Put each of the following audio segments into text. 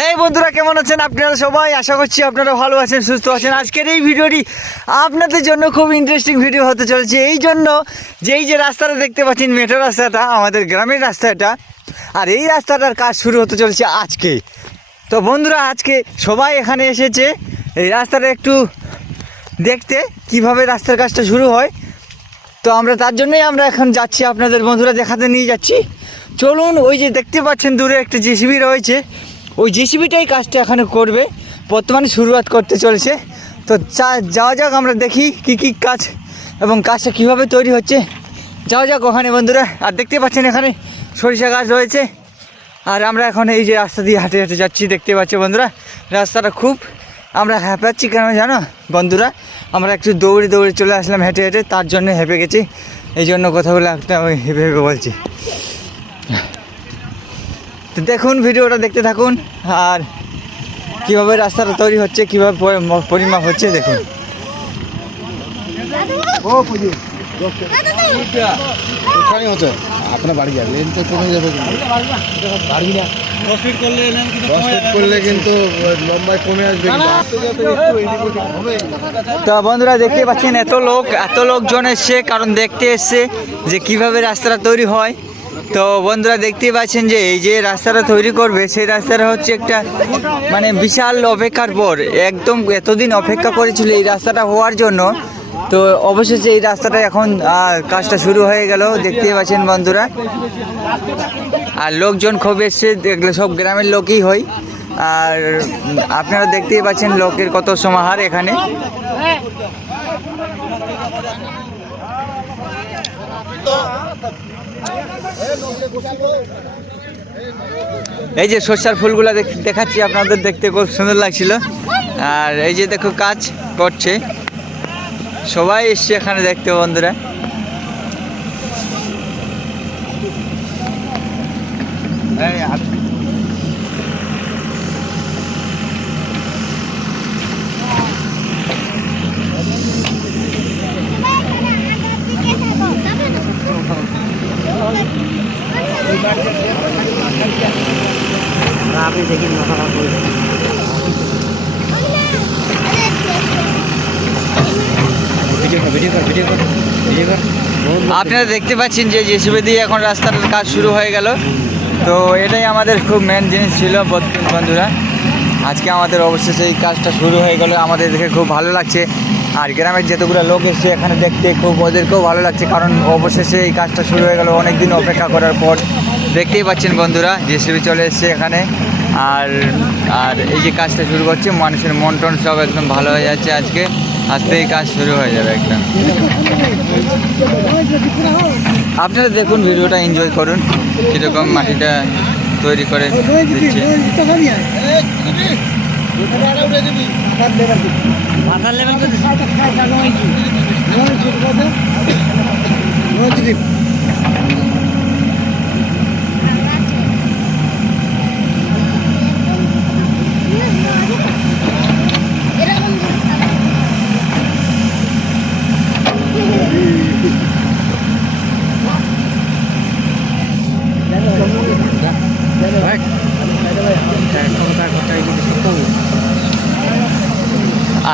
হ্যাঁ বন্ধুরা, কেমন আছেন আপনারা সবাই? আশা করছি আপনারা ভালো আছেন, সুস্থ আছেন। আজকের এই ভিডিওটি আপনাদের জন্য খুব ইন্টারেস্টিং ভিডিও হতে চলেছে। এই জন্য যেই যে রাস্তাটা দেখতে পাচ্ছেন মেট্রো রাস্তাটা, আমাদের গ্রামের রাস্তাটা, আর এই রাস্তাটার কাজ শুরু হতে চলেছে আজকে। তো বন্ধুরা, আজকে সবাই এখানে এসেছে। এই রাস্তাটা একটু দেখতে কীভাবে রাস্তার কাজটা শুরু হয়। তো আমরা তার জন্যই আমরা এখন যাচ্ছি, আপনাদের বন্ধুরা দেখাতে নিয়ে যাচ্ছি। চলুন, ওই যে দেখতে পাচ্ছেন, দূরে একটা জেসিবি রয়েছে। ওই জেসিবিটাই কাজটা এখানে করবে। বর্তমানে শুরুয়াত করতে চলেছে। তো যা- যাওয়া যাক, আমরা দেখি কি কি কাজ এবং কাজটা কীভাবে তৈরি হচ্ছে। যাওয়া যাক ওখানে, বন্ধুরা। আর দেখতে পাচ্ছেন এখানে সরিষা গাছ রয়েছে। আর আমরা এখন এই যে রাস্তা দিয়ে হাঁটে হাঁটে যাচ্ছি, দেখতে পাচ্ছি বন্ধুরা। রাস্তাটা খুব আমরা হ্যাপাচ্ছি কেন জানো? বন্ধুরা, আমরা একটু দৌড়ে দৌড়ে চলে আসলাম হেঁটে হেঁটে, তার জন্য হেঁপে গেছি। এই জন্য কথাগুলো একটা আমি হেঁপে হেঁপে বলছি। তো দেখুন ভিডিওটা দেখতে থাকুন। আর কীভাবে রাস্তাটা তৈরি হচ্ছে কীভাবে পরিমাপ হচ্ছে দেখুন। হচ্ছে। আপনার বাড়ি যাবে। লেন তো কমে যাবে কিন্তু। দশ করলে কিন্তু লম্বায় কমে আসবে তো বন্ধুরা দেখতে পাচ্ছেন এত লোক এত লোকজন এসছে কারণ দেখতে এসছে যে কীভাবে রাস্তাটা তৈরি হয়। তো বন্ধুরা দেখতেই পাচ্ছেন যে এই যে রাস্তাটা তৈরি করবে, সেই রাস্তাটা হচ্ছে একটা মানে বিশাল অপেক্ষার পর। একদম এতদিন অপেক্ষা করেছিল এই রাস্তাটা হওয়ার জন্য। তো অবশেষে এই রাস্তাটা এখন কাজটা শুরু হয়ে গেল, দেখতেই পাচ্ছেন বন্ধুরা। আর লোকজন খুব এসছে, দেখলে সব গ্রামের লোকই হয় আর আপনারা দেখতেই পাচ্ছেন লোকের কত সমাহার এখানে। এই যে সর্ষার ফুলগুলা দেখ- দেখাচ্ছি, আপনাদের দেখতে খুব সুন্দর লাগছিল। আর এই যে দেখো কাজ করছে। সবাই এসছে এখানে দেখতে বন্ধুরা। আপনারা দেখতে পাচ্ছেন যে জেসিবি দিয়ে এখন রাস্তার কাজ শুরু হয়ে গেল। তো এটাই আমাদের খুব মেন জিনিস ছিল বন্ধুরা। আজকে আমাদের অবশেষে এই কাজটা শুরু হয়ে গেল। আমাদের দেখে খুব ভালো লাগছে। আর গ্রামের যতগুলো লোক এসছে এখানে দেখতে খুব ওদেরকেও ভালো লাগছে। কারণ অবশেষে এই কাজটা শুরু হয়ে গেল অনেক দিন অপেক্ষা করার পর। দেখতেই পাচ্ছেন বন্ধুরা, জেসিবি চলে এসছে এখানে। আর আর এই যে কাজটা শুরু করছে, মানুষের মন টন সব একদম ভালো হয়ে যাচ্ছে আজকে। আজকে এই কাজ শুরু হয়ে যাবে একদম। আপনারা দেখুন, ভিডিওটা এনজয় করুন। কীরকম মাটিটা তৈরি করে দিচ্ছে।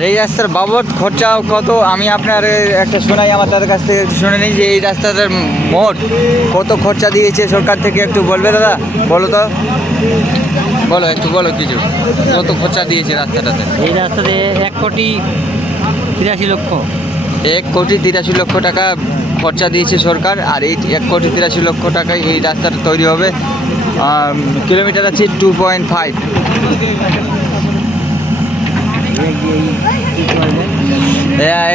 আর এই রাস্তার বাবদ খরচা কত? আমি আপনার একটা শোনাই আমার তাদের কাছ থেকে শুনে নিই যে এই রাস্তাটার মোট কত খরচা দিয়েছে সরকার থেকে একটু বলবে দাদা? বলো তো। বলো একটু বলো কিছু। কত খরচা দিয়েছে রাস্তাটাতে? এই রাস্তাতে এক কোটি তিরাশি লক্ষ। এক কোটি তিরাশি লক্ষ টাকা খরচা দিয়েছে সরকার আর এই এক কোটি তিরাশি লক্ষ টাকায় এই রাস্তাটা তৈরি হবে। কিলোমিটার আছে টু পয়েন্ট ফাইভ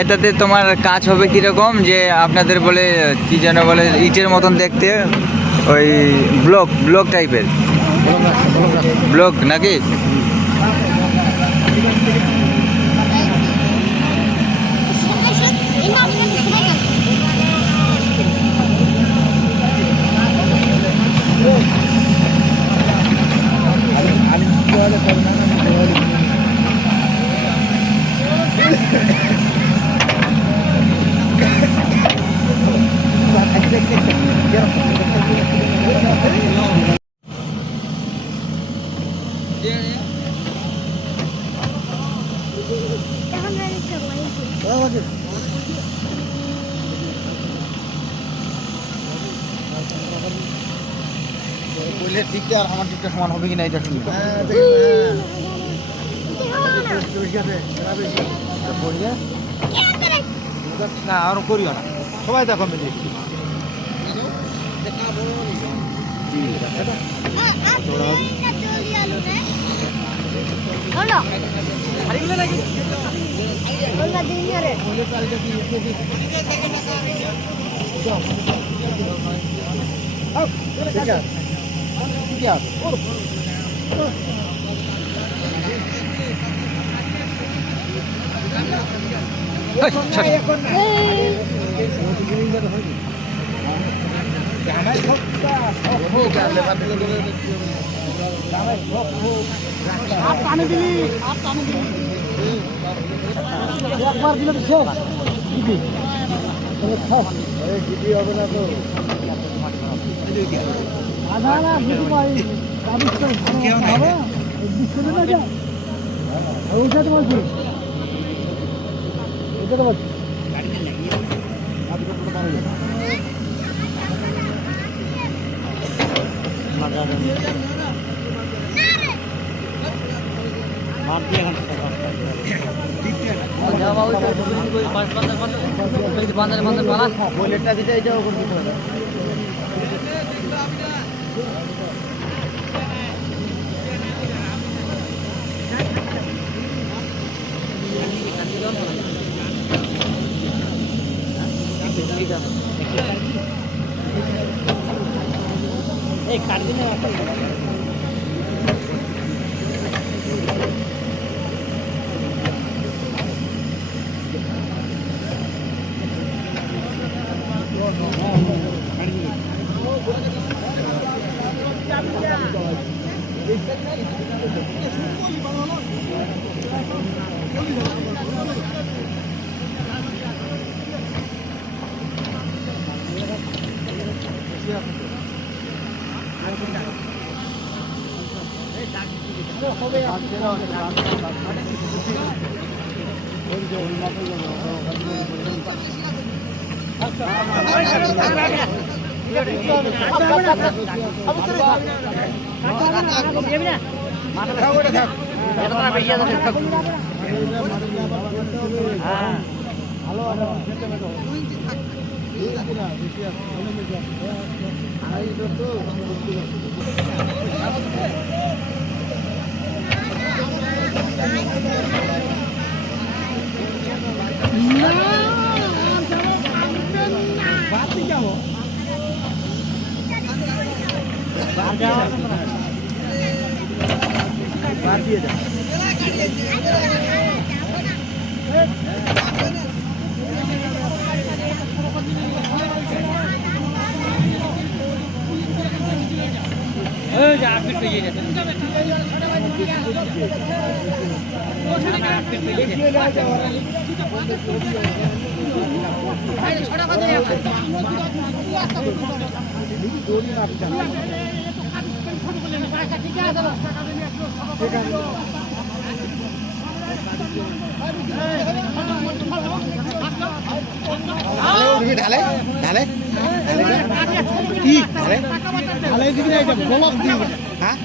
এটাতে তোমার কাজ হবে কীরকম যে আপনাদের বলে, কি যেন বলে, ইটের মতন দেখতে, ওই ব্লক ব্লক টাইপের। ব্লক নাকি? সমান হবে কিনা এটা শুনি। না আর করিও না। সবাই দেখো মিলে ঠিক আছে ঠিক আছে একবার দিলে তো শেষ হবে না তো আধা না বুঝতে পারি হবে? বিস্কুট না যা। ওইটা তো বলছি। ওইটা তো বলছি। বান্দার বান্দার পালা বুলেটটা দিতে এটাও করে দিতে হবে। এই কাটবি না এই যে আট 来一个 যাবে তুমি ঢালে ঢালে কি? ঢালে ঢালে। না এটা বলক দিবি। হ্যাঁ?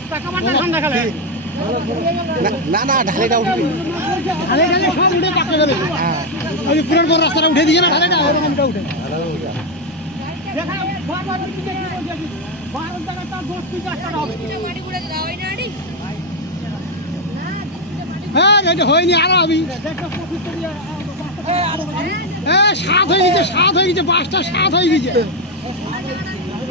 না- না না ঢালেটা উঠবি। হ্যাঁ রাস্তাটা উঠে দিয়ে না ঢালেটা ওরকমটা উঠে। হ্যাঁ হয়নি আরও আমি। হ্যাঁ সাত হয়ে গেছে সাত হয়ে গেছে বাসটা সাত হয়ে গেছে।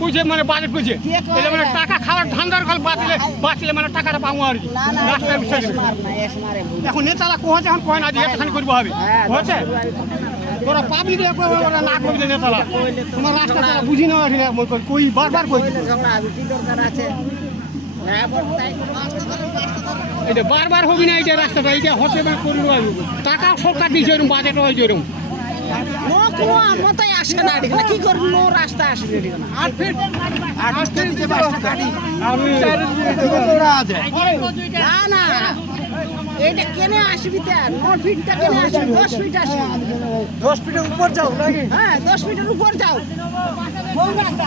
কইছে মানে বাজেট কইছে এটা মানে টাকা খাওয়ার ধান্দার খাল বাতিলে বাতিলে মানে টাকাটা পাবো আর কি। রাস্তায় বিষয় এখন নেতারা কোহাছে এখন কয় না যে এখানে করব হবে? হয়েছে? ওরা পাবলিক ওরা না করলে নেতারা? তোমার রাস্তা তারা বুঝি না ঠিক আছে কই বারবার কই? এটা বারবার হবি না এটা রাস্তাটা এটা হতে না করি টাকা সরকার দিয়েছে এরকম বাজেট হয়েছে এরকম কোনো মতাই আসে না এদিকে কি করব? নো রাস্তা আসবে এদিকে না। আট ফিট। আট ফিট যে বাসটা কাটি না না। এটা কেনে আসবি তে? ন ফিটটা কেনে আসবি? দশ ফিট আসবি। দশ ফিটের উপর যাও নাকি? হ্যাঁ দশ ফিটের উপর যাও। কোন রাস্তা?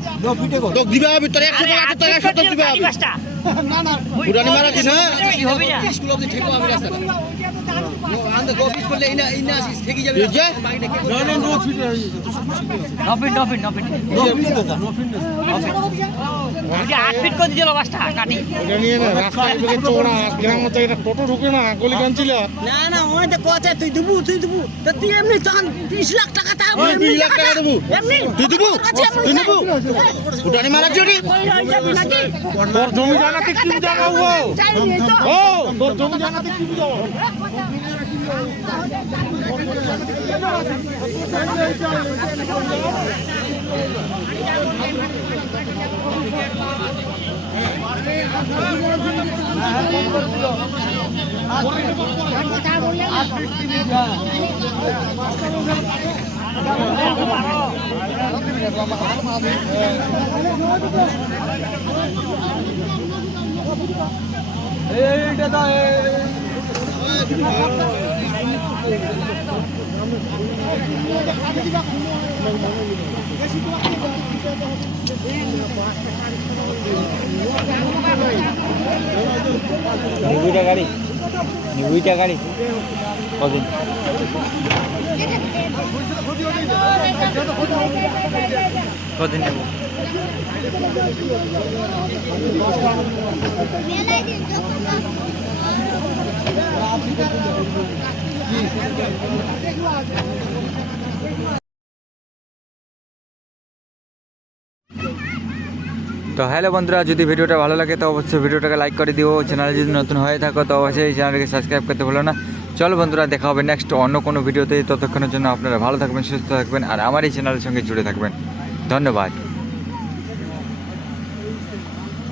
দিয়েছিল বাসটা কাটি। এটা নিয়ে না রাস্তা এদিকে চওড়া গ্রাম মতো এটা টোটো ঢুকে না গলি কানছিল না না ওই তো কথা তুই দিবু তুই দিবু। তো তুই এমনি তখন বিশ লাখ টাকা বিশ লাখ টাকা দেবো। তুই দিবু? তুই দিবু? রয়ে যাবি নাকি তোর জমি জানাতে কি জানা ও চাই নিয়ে তো ও তোর জমি জানাতে কি যাব নিবুইটা গাড়ি নিবুইটা গাড়ি কদিন কদিন নেব তো হ্যালো বন্ধুরা, যদি ভিডিওটা ভালো লাগে তো অবশ্যই ভিডিওটাকে লাইক করে দিও। চ্যানেলে যদি নতুন হয়ে থাকো তো অবশ্যই চ্যানেলকে সাবস্ক্রাইব করতে ভুলো না। চলো বন্ধুরা, দেখা হবে নেক্সট অন্য কোনো ভিডিওতে ততক্ষণের জন্য আপনারা ভালো থাকবেন, সুস্থ থাকবেন, আর আমার এই চ্যানেলের সঙ্গে জুড়ে থাকবেন। ধন্যবাদ।